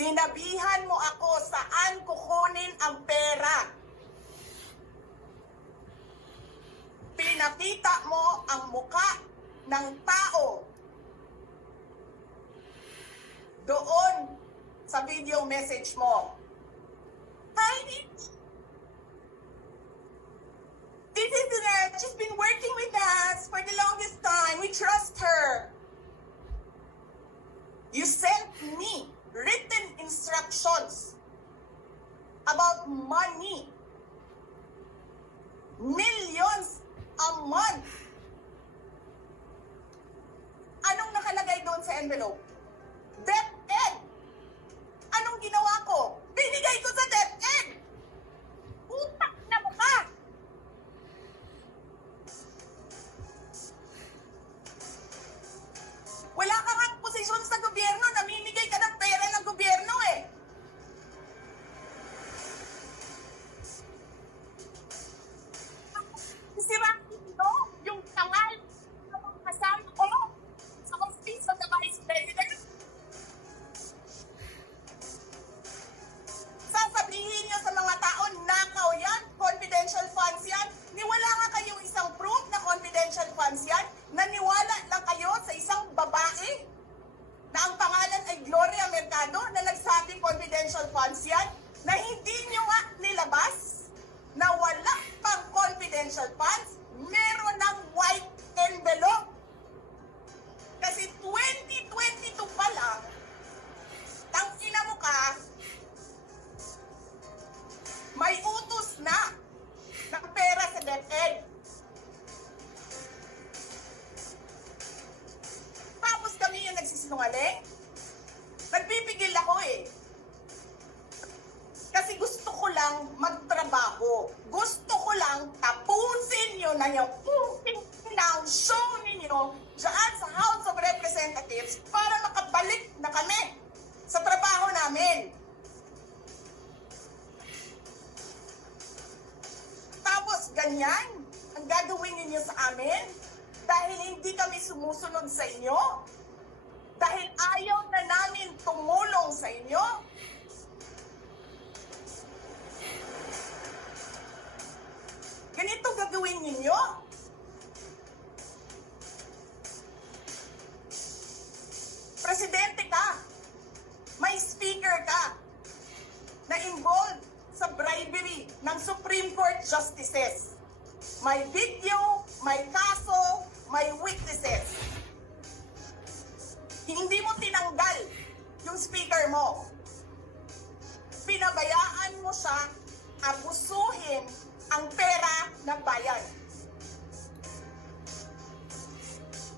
Sinabihan mo ako saan kukunin ang pera. Pinakita mo ang muka ng tao doon sa video message mo. Hi, this is she's been working with us for the longest time. We trust her. You sent me written instructions about money. Millions a month. Anong nakalagay doon sa envelope? DepEd. Anong ginawa ko? Binigay ko sa DepEd. Utak na mukha. Wala ka nga posisyon sa gobyerno, namimigay ka ng pera ng gobyerno eh. Sira ito, yung tangal ng mga kasama ko sa office of the Vice President. Sasabihin niyo sa mga tao, nakaw yan, confidential funds yan. Niwala nga kayong isang proof na confidential funds yan. Naniwala lang kayo sa isang babae na ang pangalan ay Gloria Mercado na nagsabing confidential funds yan, na hindi nyo nga nilabas na wala pang confidential funds, meron ng white envelope. Kasi 2022 pa lang, tangina mo ka, may utos na ng pera sa DepEd. Tapos kami yung nagsisinungaling? Nagpipigil ako eh. Kasi gusto ko lang magtrabaho. Gusto ko lang tapusin nyo na yung show ninyo dyan sa House of Representatives para makabalik na kami sa trabaho namin. Tapos ganyan ang gagawin ninyo sa amin dahil hindi kami sumusunod sa inyo? Dahil ayaw na namin tumulong sa inyo? Ganito gagawin ninyo? Presidente ka, may speaker ka na involved sa bribery ng Supreme Court justices. May video, may kaso, may witnesses. Hindi mo tinanggal yung speaker mo. Pinabayaan mo siya abusuhin ang pera ng bayan.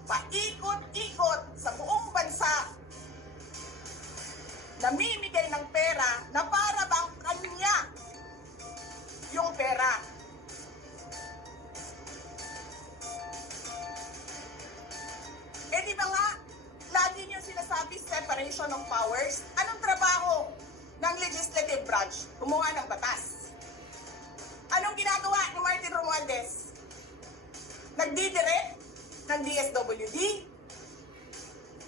Paikot-ikot sa buong bansa, namimigay ng pera na para bang kanya yung pera. Eh di ba nga, lagi niyo sinasabi separation of powers? Anong trabaho ng legislative branch? Gumawa ng batas. Anong ginagawa ni Martin Romualdez? Nagdidirect ng DSWD,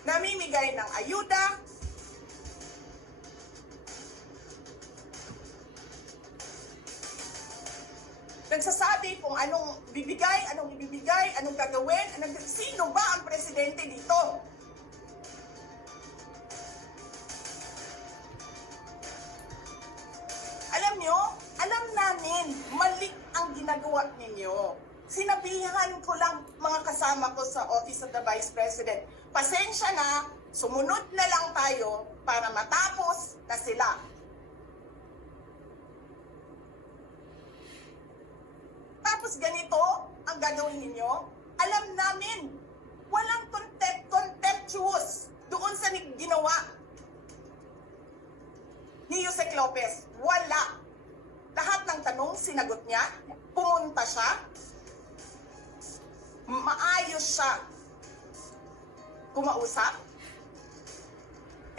namimigay ng ayuda, nagsasabi kung anong bibigay, anong ibibigay, anong gagawin, sino ba ang presidente dito? Alam nyo, alam namin, mali ang ginagawa ninyo. Sinabihan ko lang mga kasama ko sa Office of the Vice President, pasensya na, sumunod na lang tayo para matapos na sila. Tapos ganito ang gagawin ninyo? Alam namin, walang contemptuous doon sa ginawa ni Yusek Lopez. Wala. Lahat ng tanong, sinagot niya. Pumunta siya. Maayos siya kumausap.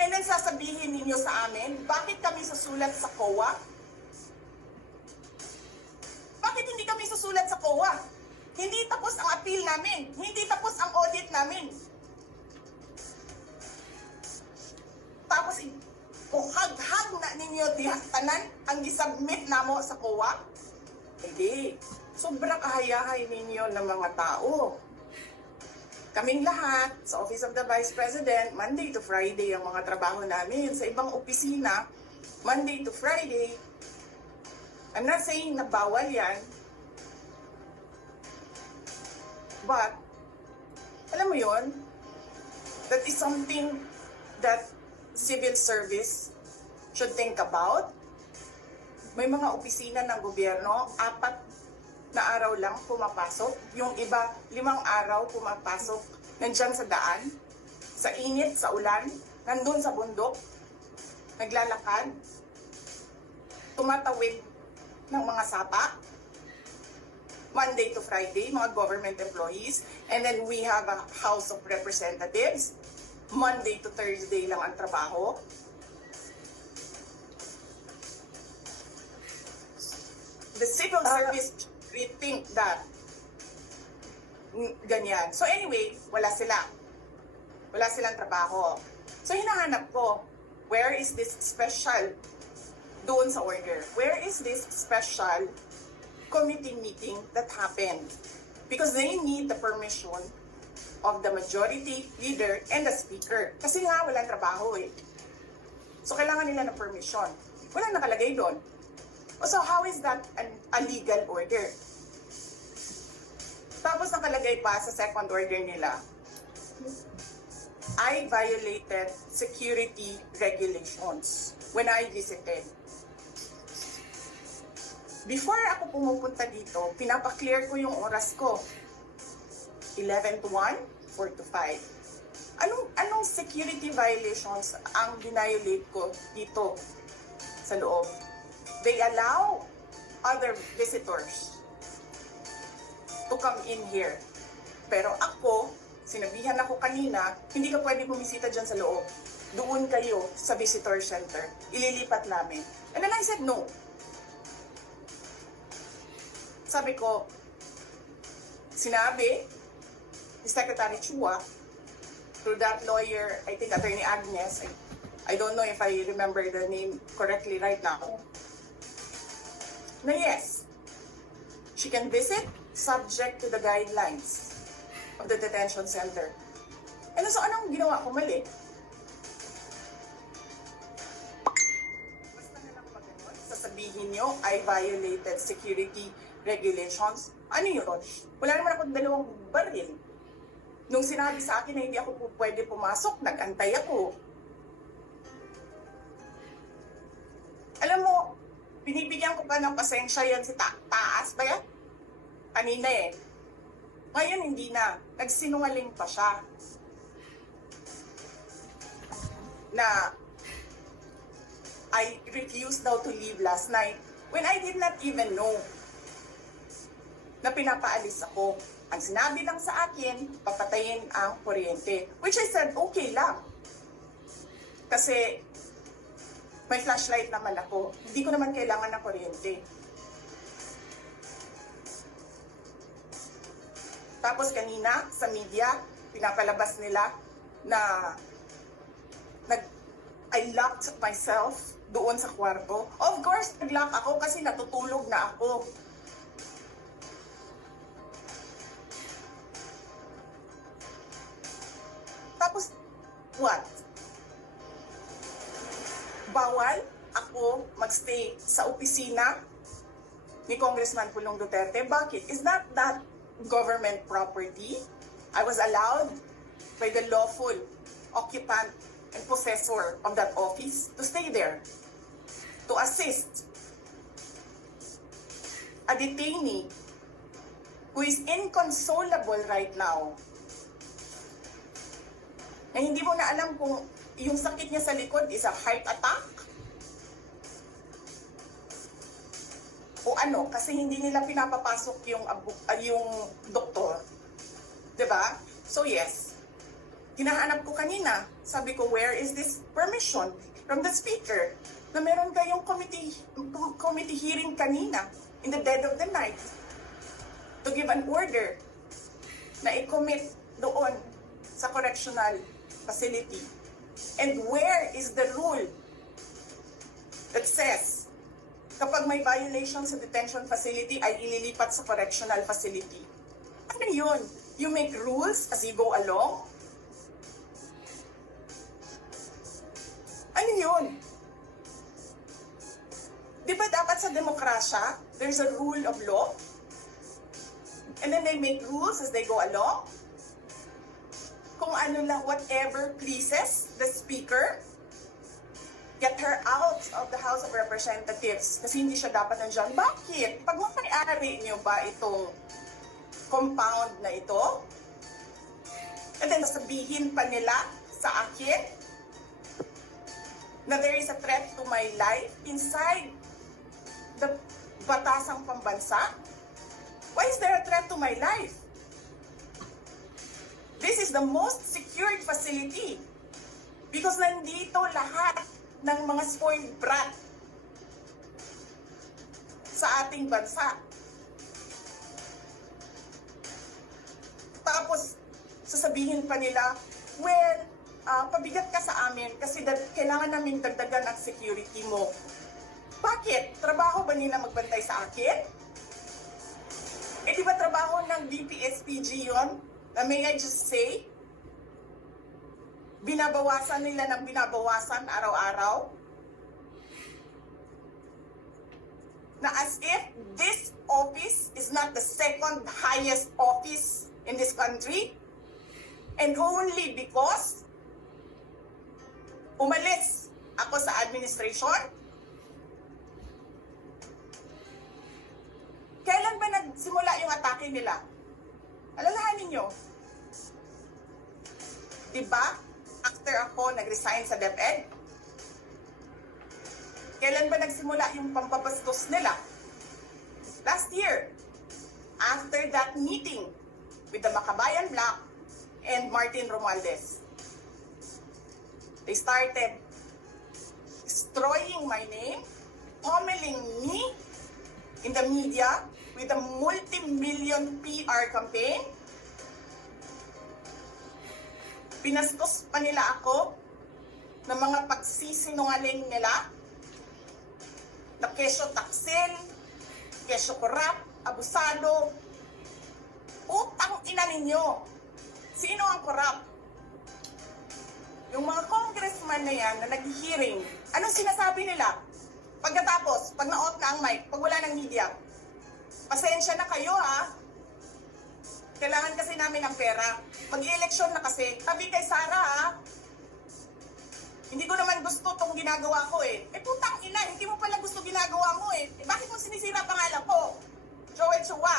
And then sasabihin ninyo sa amin, bakit kami susulat sa COA? Bakit hindi kami susulat sa COA? Hindi tapos ang appeal namin. Hindi tapos ang audit namin. Tapos Kung haghag na ninyo diha tanan ang gisubmit namo sa COA, hindi. Sobra kahayahay ninyo ng mga tao. Kaming lahat, sa Office of the Vice President, Monday to Friday ang mga trabaho namin. Sa ibang opisina, Monday to Friday. I'm not saying na bawal yan. But, alam mo yon, that is something that civil service should think about. May mga opisina ng gobyerno, 4 na araw lang pumapasok. Yung iba, 5 araw pumapasok. Nandyan sa daan, sa init, sa ulan, nandun sa bundok, naglalakad, tumatawid ng mga sapa, Monday to Friday, mga government employees. And then we have a House of Representatives. Monday to Thursday lang ang trabaho. The civil service rethink that. Ganyan. So anyway, wala sila. Wala silang trabaho. So hinahanap ko, where is this special doon sa order? Where is this special committee meeting that happened? Because they need the permission of the majority leader and the speaker. Kasi nga, walang trabaho eh. So kailangan nila ng permission. Walang nakalagay doon. So how is that a legal order? Tapos nakalagay pa sa second order nila, I violated security regulations when I visited. Before ako pumupunta dito, pinapaklear ko yung oras ko. 11 to 1, 4 to 5. Anong security violations ang violate ko dito sa loob? They allow other visitors to come in here. Pero ako, sinabihan ako kanina, hindi ka pwede bumisita dyan sa loob. Doon kayo sa visitor center. Ililipat namin. And then I said no. Sabi ko, sinabi ni Secretary Chua, through that lawyer, I think Attorney Agnes, I don't know if I remember the name correctly right now, na yes, she can visit subject to the guidelines of the detention center. And so anong ginawa ko mali? Basta na lang pag ganun, sasabihin nyo, I violated security regulations. Ano yun? Wala naman akong 2 baril. Nung sinabi sa akin na hindi ako pwede pumasok, nag-antay ako. Alam mo, binibigyan ko pa ng pasensya yan si Taas ba yan? Kanina eh. Ngayon hindi na. Nagsinungaling pa siya. Na I refused now to leave last night when I did not even know na pinapaalis ako. Ang sinabi lang sa akin, papatayin ang kuryente. Which I said, okay lang. Kasi may flashlight naman ako. Hindi ko naman kailangan ng kuryente. Tapos kanina, sa media, pinapalabas nila na I locked myself doon sa kwarto. Of course, nag-lock ako kasi natutulog na ako. Tapos, what? Bawal ako magstay sa opisina ni Congressman Pulong Duterte. Bakit? Is not that government property? I was allowed by the lawful occupant and possessor of that office to stay there, to assist a detainee who is inconsolable right now. Na hindi mo na alam kung yung sakit niya sa likod is a heart attack o ano, kasi hindi nila pinapapasok yung doktor. Diba? So yes, hinahanap ko kanina, sabi ko, where is this permission from the speaker na meron kayong committee hearing kanina in the dead of the night to give an order na i-commit doon sa correctional facility. And where is the rule that says, kapag may violation sa detention facility ay ililipat sa correctional facility. Ano yun? You make rules as you go along? Ano yun? Di ba dapat sa demokrasya, there's a rule of law? And then they make rules as they go along? Kung ano lang, whatever pleases the speaker, get her out of the House of Representatives kasi hindi siya dapat nandiyan. Bakit? Pag may-ari niyo ba itong compound na ito? And then sabihin pa nila sa akin na there is a threat to my life inside the batasang pambansa? Why is there a threat to my life? This is the most secured facility because nandito lahat ng mga spoiled brat sa ating bansa. Tapos, sasabihin pa nila, well, pabigat ka sa amin kasi kailangan namin dagdagan ang security mo. Bakit? Trabaho ba nila magbantay sa akin? Eh di ba trabaho ng DPSPG yun? Na may I just say? Binabawasan nila ng binabawasan araw-araw? Na as if this office is not the second highest office in this country and only because umalis ako sa administration? Kailan ba nagsimula yung atake nila? Alalahanin nyo. Diba? After ako nag-resign sa DepEd, kailan ba nagsimula yung pampabastos nila? Last year. After that meeting with the Makabayan Black and Martin Romualdez. They started destroying my name, pummeling me in the media with a multi-million PR campaign. Pinastos pa nila ako ng mga pagsisinungaling nila na kesyo taksil, kesyo korap, abusado. Utang ina ninyo. Sino ang korap? Yung mga congressman na yan na nag-hearing, anong sinasabi nila? Pagkatapos, pag na-off na ang mic, pag wala ng media, pasensya na kayo ha. Kailangan kasi namin ng pera. Mag-i-eleksyon na kasi. Tabi kay Sara ha. Hindi ko naman gusto itong ginagawa ko eh. Eh putang ina, hindi mo pala gusto ginagawa mo eh. Bakit mo sinisira pangalan ko? Joel Chua.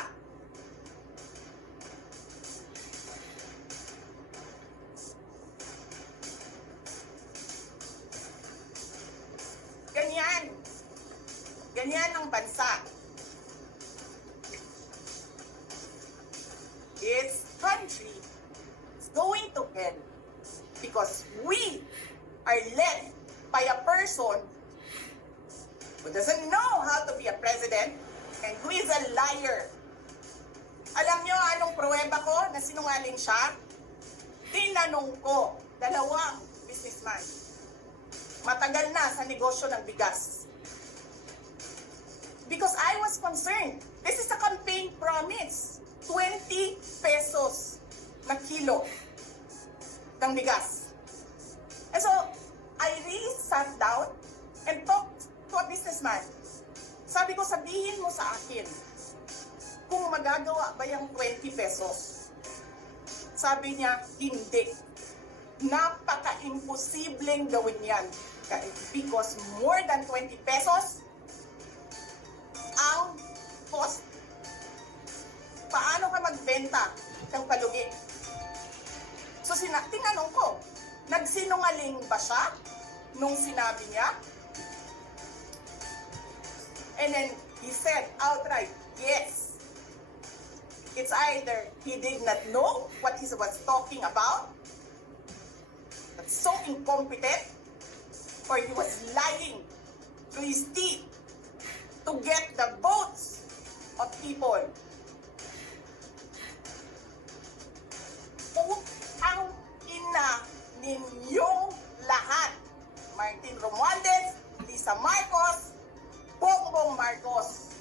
Ganyan. Ganyan ang bansa. This country is going to hell because we are led by a person who doesn't know how to be a president and who is a liar. Alam nyo anong pruweba ko na sinungaling siya? Tinanong ko, dalawang businessman. Matagal na sa negosyo ng bigas. Because I was concerned. This is a campaign promise. 20 pesos na kilo ng bigas. And so, I really sat down and talked to a businessman. Sabi ko, sabihin mo sa akin kung magagawa ba yung 20 pesos. Sabi niya, hindi. Napaka-imposibleng gawin yan. Because more than 20 pesos ang cost. Paano ka magbenta ng palugi? So, tinanong ko, nagsinungaling ba siya nung sinabi niya? And then, he said outright, yes. It's either he did not know what he was talking about, but so incompetent, or he was lying through his teeth to get the votes of people. Putang ina ninyong lahat. Martin Romualdez, Lisa Marcos, Marcos.